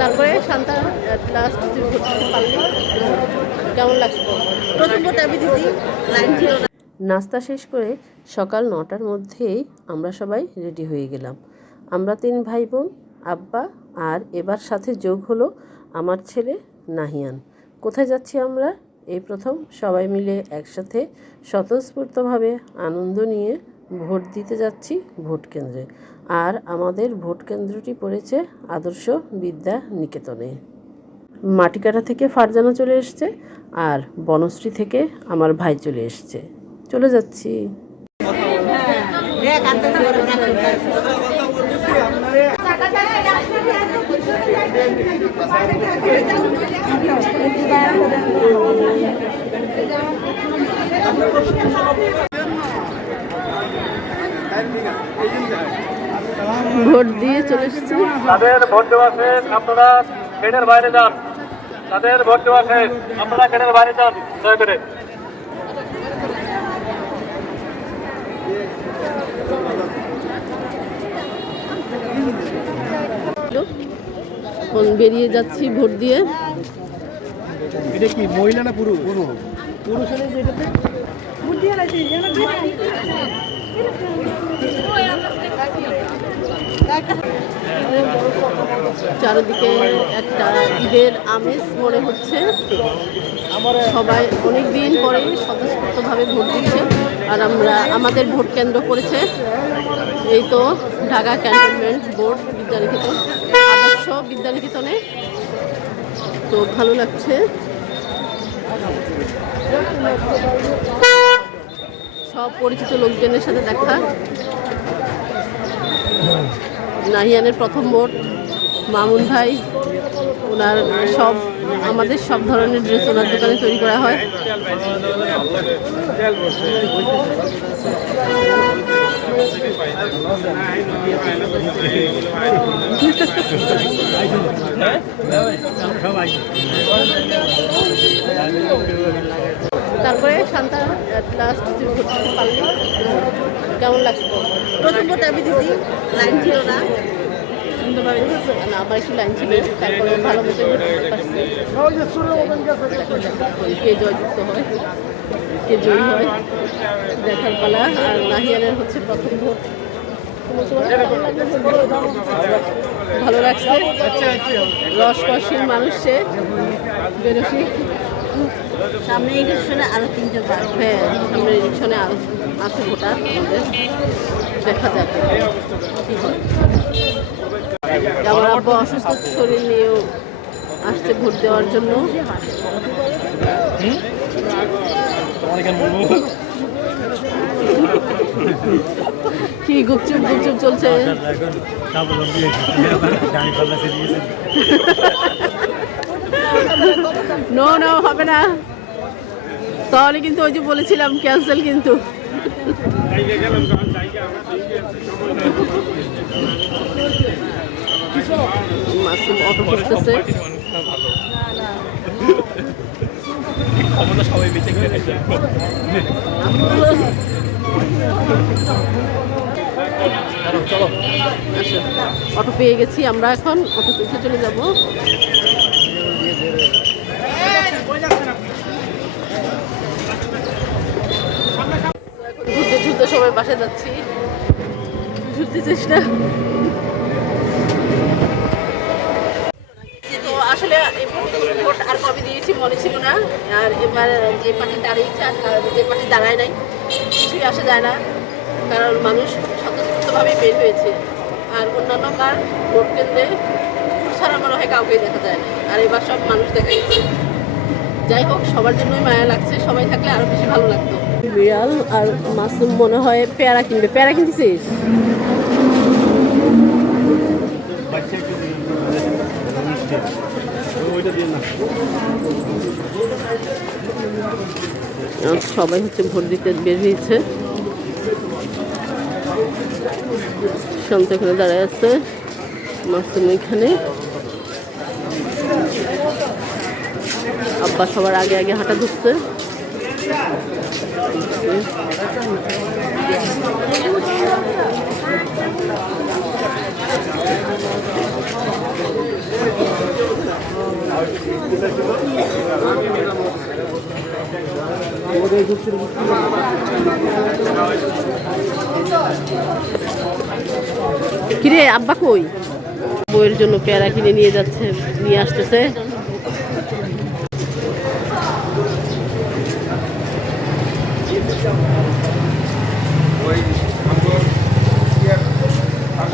তারপরে Shanta at last তুই vote দিতে পারলি, কেমন লাগছে? প্রথম ভোট আমি দিছি, লাইন ছিল না। নাস্তা শেষ করে সকাল 9টার মধ্যেই আমরা সবাই রেডি হয়ে গেলাম। আমরা 3 ভাই বোন, আব্বা, আর এবার সাথে যোগ হলো আমার ছেলে নাহিয়ান। কোথায় যাচ্ছি আমরা? এই প্রথম সবাই মিলে একসাথে স্বতঃস্ফূর্তভাবে আনন্দ নিয়ে ভোট দিতে যাচ্ছি ভোট কেন্দ্রে। আর আমাদের ভোট কেন্দ্রটি পড়েছে আদর্শ বিদ্যা নিকেতনে। মাটিকাটা থেকে ফারজানা চলে এসছে, আর বনশ্রী থেকে আমার ভাই চলে এসছে। চলে যাচ্ছি। ভোট দিয়ে চলে এসেছি। তাদের ভোট দেওয়া শেষ, আপনারা গেটের বাইরে যান। তাদের ভোট দেওয়া শেষ, আপনারা গেটের বাইরে যান দয়া করে। এখন বেরিয়ে যাচ্ছি ভোট দিয়ে। এটা কি মহিলা না পুরুষ? পুরুষ হলে যেটাতে ভোট দিয়ে আছে। চারিদিকে একটা ঈদের আমেজ মনে হচ্ছে। সবাই অনেক দিন পরে স্বতঃস্ফূর্তভাবে ভোট দিচ্ছে। আর আমাদের ভোট কেন্দ্র পড়েছে এই তো ঢাকা ক্যান্টনমেন্ট বোর্ড বিদ্যানিকেতন, আদর্শ বিদ্যানিকেতনে। তো ভালো লাগছে। সব পরিচিত লোকজনের সাথে দেখা। নাহিয়ানের প্রথম ভোট, মামুন ভাই, ওনার আমাদের সব ধরনের ড্রেস ওনার দোকানে তৈরি করা হয়। তারপরে শান্তা অ্যাট লাস্ট তুই ভোট দিতে পারলি, কেমন লাগছে? প্রথম ভোট আমি দিছি, লাইন ছিল না, সুন্দরভাবে না, আমার একটু লাইন ছিল, তারপরে ভালো মতো কে জয়যুক্ত হয়, কে জয়ী হয় দেখার পালা। আর নাহিয়ানের হচ্ছে প্রথম ভোট। ভালো লাগছে। রসকসীন মানুষ সে, বেরসি। সামনে ইলেকশনে আরো 3জন, হ্যাঁ সামনে ইলেকশনে আরো আছে ভোটার আমাদের, দেখা যাক কি হয়। আমার আব্বা অসুস্থ শরীর নিয়েও আসছে ভোট দেওয়ার জন্য। কি গুপচুপ গুপচুপ চলছে। নো নো হবে না, তাহলে কিন্তু ওই যে বলেছিলাম ক্যান্সেল। কিন্তু মাসুম অটো করতেছে। অটো পেয়ে গেছি আমরা, এখন অটো উঠে চলে যাব। ঘুরতে ঘুরতে সবাই বাসায় যাচ্ছি, ঘুরতে চেষ্টা। তো আসলে ভোট আর কবে দিয়েছি মনে ছিল না। আর এবার যে পার্টি দাঁড়িয়েছে আর যে পার্টি দাঁড়ায় নাই কিছুই আসা যায় না, কারণ মানুষ স্বতঃস্ফূর্তভাবে বের হয়েছে। আর অন্যান্য কার ভোট কেন্দ্রে ছাড়া মনে হয় কাউকেই দেখা যায় না, আর এবার সব মানুষ দেখা গেছে। যাই হোক, সবার জন্যই মায়া লাগছে, সবাই থাকলে আরো বেশি ভালো লাগতো। বিড়াল আর মাসুম মনে হয় পেয়ারা কিনবে। পেয়ারা কিনতেছিস? সবাই হচ্ছে ভোট দিতে বের হয়েছে। শান্ত এখানে দাঁড়ায় আছে, মাসুম এখানে, আব্বা সবার আগে আগে হাঁটা ধরছে। কিরে আব্বা কই? বইয়ের জন্য পেয়ারা কিনে নিয়ে যাচ্ছে, নিয়ে আসতেছে।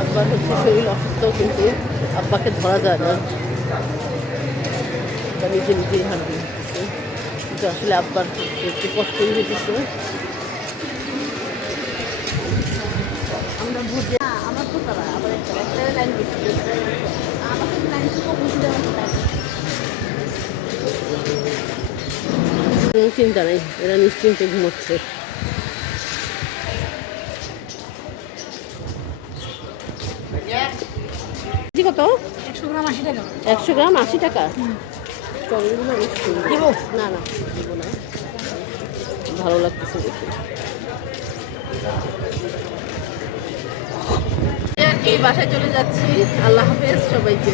আব্বার হচ্ছে শরীর অসুস্থ, কিন্তু আব্বাকে ধরা যায় না, নিজে নিজেই হাঁটবে, কিন্তু আসলে আব্বার একটু কষ্টই হইতেছে। কোনো চিন্তা নেই, এরা নিশ্চিন্তে ঘুমোচ্ছে। কত? 100 গ্রাম 80 টাকা। 100 গ্রাম 80 টাকা। স্ট্রবেরিগুলো অনেক সুন্দর। না না দিব না, ভালো লাগতেছে দেখে। বাসায় চলে যাচ্ছি, আল্লাহ হাফেজ সবাইকে।